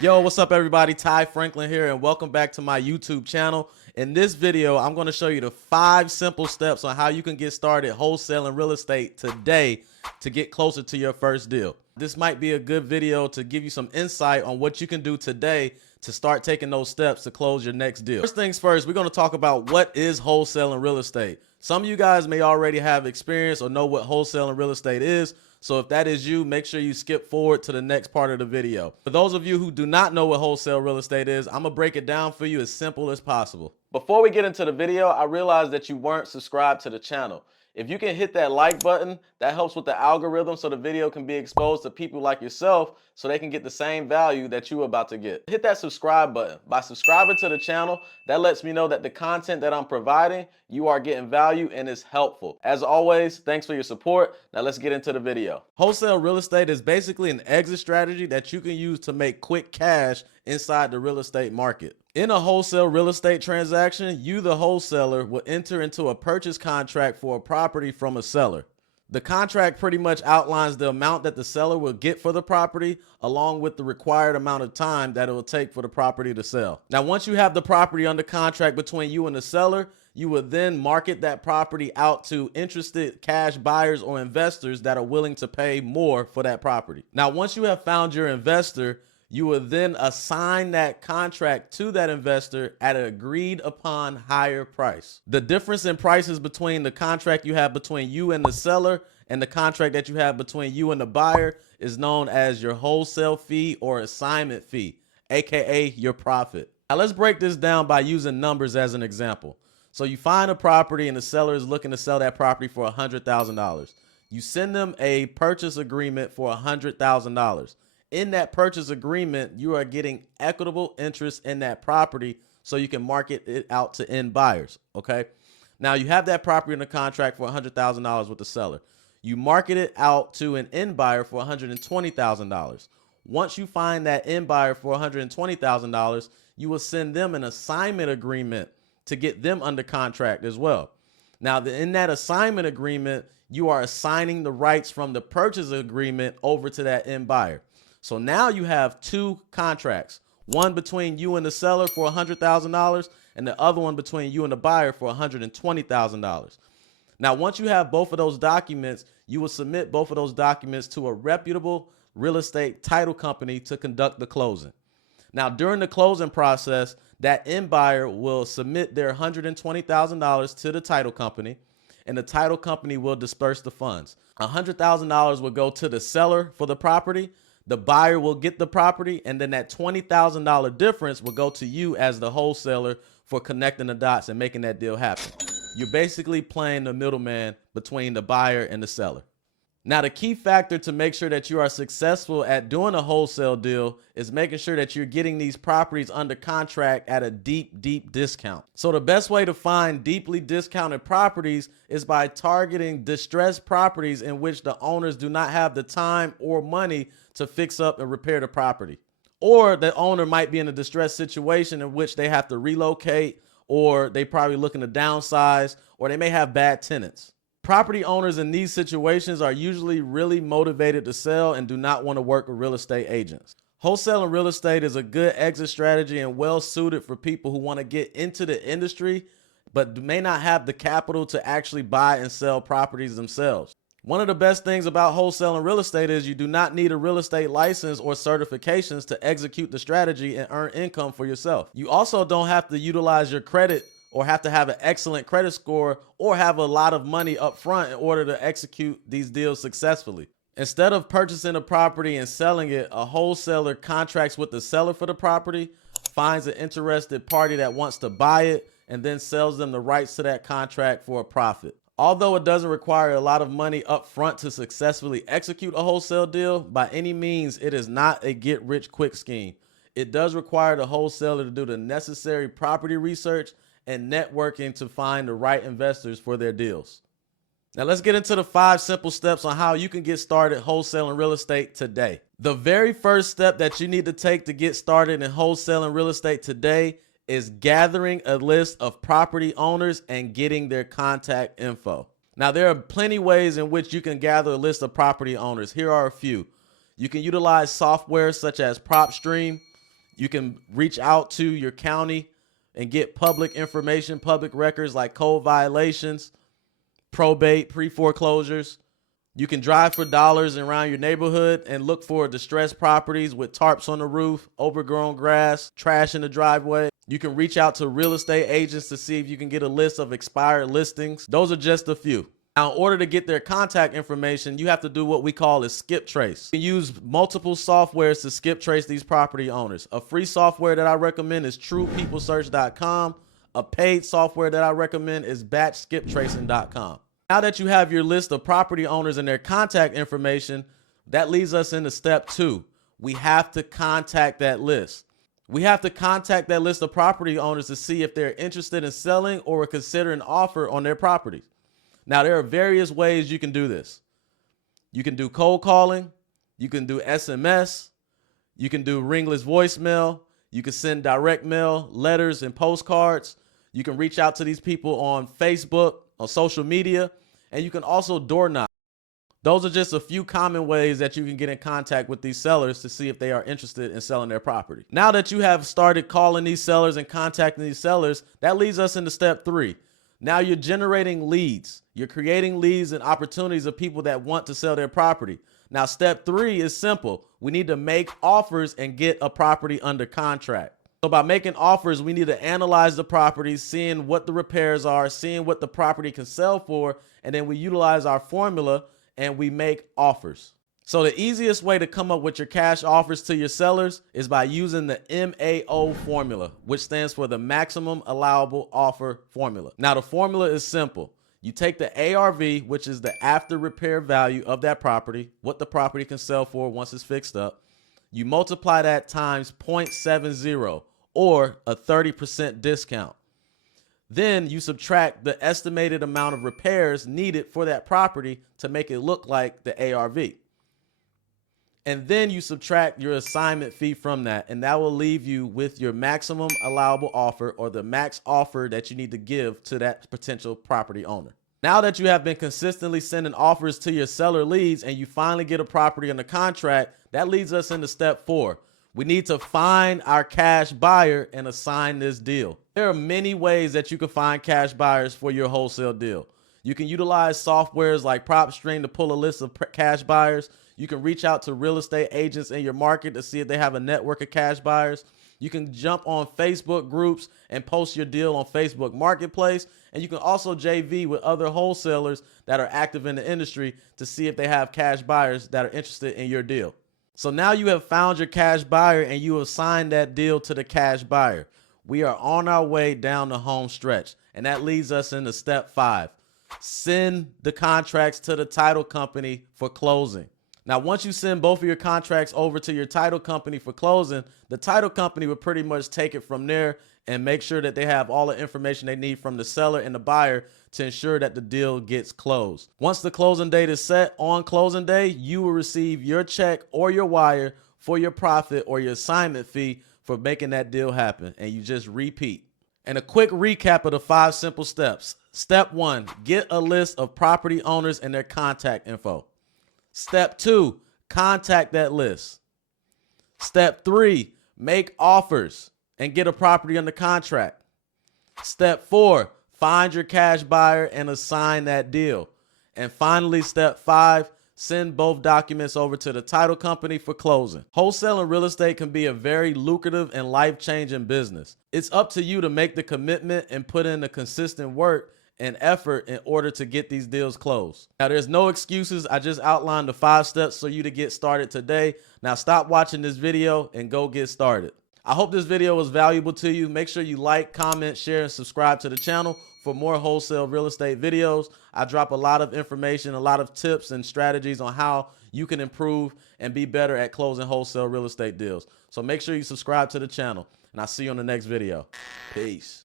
Yo, what's up everybody? Ty Franklin here and welcome back to my YouTube channel. In this video, I'm going to show you the 5 simple steps on how you can get started wholesaling real estate today to get closer to your first deal. This might be a good video to give you some insight on what you can do today to start taking those steps to close your next deal. First things first, we're going to talk about what is wholesaling real estate. Some of you guys may already have experience or know what wholesaling real estate is. So if that is you, make sure you skip forward to the next part of the video. For those of you who do not know what wholesale real estate is, I'm gonna break it down for you as simple as possible. Before we get into the video, I realized that you weren't subscribed to the channel. If you can hit that like button, that helps with the algorithm so the video can be exposed to people like yourself so they can get the same value that you're about to get. Hit that subscribe button. By subscribing to the channel, that lets me know that the content that I'm providing, you are getting value and is helpful. As always, thanks for your support. Now let's get into the video. Wholesale real estate is basically an exit strategy that you can use to make quick cash inside the real estate market. In a wholesale real estate transaction, you, the wholesaler, will enter into a purchase contract for a property from a seller. The contract pretty much outlines the amount that the seller will get for the property, along with the required amount of time that it will take for the property to sell. Now, once you have the property under contract between you and the seller, you will then market that property out to interested cash buyers or investors that are willing to pay more for that property. Now, once you have found your investor, you will then assign that contract to that investor at an agreed upon higher price. The difference in prices between the contract you have between you and the seller and the contract that you have between you and the buyer is known as your wholesale fee or assignment fee, aka your profit. Now let's break this down by using numbers as an example. So you find a property and the seller is looking to sell that property for $100,000. You send them a purchase agreement for $100,000. In that purchase agreement, you are getting equitable interest in that property so you can market it out to end buyers, okay? Now, you have that property in the contract for $100,000 with the seller. You market it out to an end buyer for $120,000. Once you find that end buyer for $120,000, you will send them an assignment agreement to get them under contract as well. Now, in that assignment agreement, you are assigning the rights from the purchase agreement over to that end buyer. So now you have 2 contracts, one between you and the seller for $100,000 and the other one between you and the buyer for $120,000. Now, once you have both of those documents, you will submit both of those documents to a reputable real estate title company to conduct the closing. Now, during the closing process, that end buyer will submit their $120,000 to the title company, and the title company will disperse the funds. $100,000 will go to the seller for the property. The buyer will get the property, and then that $20,000 difference will go to you as the wholesaler for connecting the dots and making that deal happen. You're basically playing the middleman between the buyer and the seller. Now, the key factor to make sure that you are successful at doing a wholesale deal is making sure that you're getting these properties under contract at a deep, deep discount. So the best way to find deeply discounted properties is by targeting distressed properties in which the owners do not have the time or money to fix up and repair the property. Or the owner might be in a distressed situation in which they have to relocate, or they probably looking to downsize, or they may have bad tenants. Property owners in these situations are usually really motivated to sell and do not want to work with real estate agents. Wholesaling real estate is a good exit strategy and well suited for people who want to get into the industry but may not have the capital to actually buy and sell properties themselves. One of the best things about wholesaling real estate is you do not need a real estate license or certifications to execute the strategy and earn income for yourself. You also don't have to utilize your credit or have to have an excellent credit score or have a lot of money up front in order to execute these deals successfully. Instead of purchasing a property and selling it, a wholesaler contracts with the seller for the property, finds an interested party that wants to buy it, and then sells them the rights to that contract for a profit. Although it doesn't require a lot of money up front to successfully execute a wholesale deal, by any means, it is not a get-rich-quick scheme. It does require the wholesaler to do the necessary property research and networking to find the right investors for their deals. Now let's get into the 5 simple steps on how you can get started wholesaling real estate today. The very first step that you need to take to get started in wholesaling real estate today is gathering a list of property owners and getting their contact info. Now, there are plenty ways in which you can gather a list of property owners. Here are a few. You can utilize software such as PropStream. You can reach out to your county and get public information, public records like code violations, probate, pre-foreclosures. You can drive for dollars around your neighborhood and look for distressed properties with tarps on the roof, overgrown grass, trash in the driveway. You can reach out to real estate agents to see if you can get a list of expired listings. Those are just a few. Now, in order to get their contact information, you have to do what we call a skip trace. You can use multiple softwares to skip trace these property owners. A free software that I recommend is truepeoplesearch.com. A paid software that I recommend is batchskiptracing.com. Now that you have your list of property owners and their contact information, that leads us into step 2. We have to contact that list. We have to contact that list of property owners to see if they're interested in selling or consider an offer on their property. Now, there are various ways you can do this. You can do cold calling. You can do SMS. You can do ringless voicemail. You can send direct mail, letters, and postcards. You can reach out to these people on Facebook, on social media, and you can also door knock. Those are just a few common ways that you can get in contact with these sellers to see if they are interested in selling their property. Now that you have started calling these sellers and contacting these sellers, that leads us into step 3. Now you're generating leads. You're creating leads and opportunities of people that want to sell their property. Now, step 3 is simple. We need to make offers and get a property under contract. So by making offers, we need to analyze the property, seeing what the repairs are, seeing what the property can sell for, and then we utilize our formula and we make offers. So the easiest way to come up with your cash offers to your sellers is by using the MAO formula, which stands for the maximum allowable offer formula. Now the formula is simple. You take the ARV, which is the after repair value of that property, what the property can sell for once it's fixed up. You multiply that times 0.70 or a 30% discount. Then you subtract the estimated amount of repairs needed for that property to make it look like the ARV. And then you subtract your assignment fee from that, and that will leave you with your maximum allowable offer, or the max offer that you need to give to that potential property owner. Now that you have been consistently sending offers to your seller leads and you finally get a property under contract, that leads us into step 4. We need to find our cash buyer and assign this deal. There are many ways that you can find cash buyers for your wholesale deal. You can utilize softwares like PropStream to pull a list of cash buyers. You can reach out to real estate agents in your market to see if they have a network of cash buyers. You can jump on Facebook groups and post your deal on Facebook Marketplace. And you can also JV with other wholesalers that are active in the industry to see if they have cash buyers that are interested in your deal. So now you have found your cash buyer and you assigned that deal to the cash buyer. We are on our way down the home stretch. And that leads us into step 5. Send the contracts to the title company for closing. Now, once you send both of your contracts over to your title company for closing, the title company will pretty much take it from there and make sure that they have all the information they need from the seller and the buyer to ensure that the deal gets closed. Once the closing date is set, on closing day, you will receive your check or your wire for your profit or your assignment fee for making that deal happen, and you just repeat. And a quick recap of the 5 simple steps. Step 1, get a list of property owners and their contact info. Step 2, contact that list. Step 3, make offers and get a property under contract. Step 4, find your cash buyer and assign that deal. And finally, step 5, send both documents over to the title company for closing. Wholesaling real estate can be a very lucrative and life-changing business. It's up to you to make the commitment and put in the consistent work and effort in order to get these deals closed. Now, there's no excuses. I just outlined the 5 steps for you to get started today. Now, stop watching this video and go get started. I hope this video was valuable to you. Make sure you like, comment, share, and subscribe to the channel for more wholesale real estate videos. I drop a lot of information, a lot of tips and strategies on how you can improve and be better at closing wholesale real estate deals. So make sure you subscribe to the channel, and I'll see you on the next video. Peace.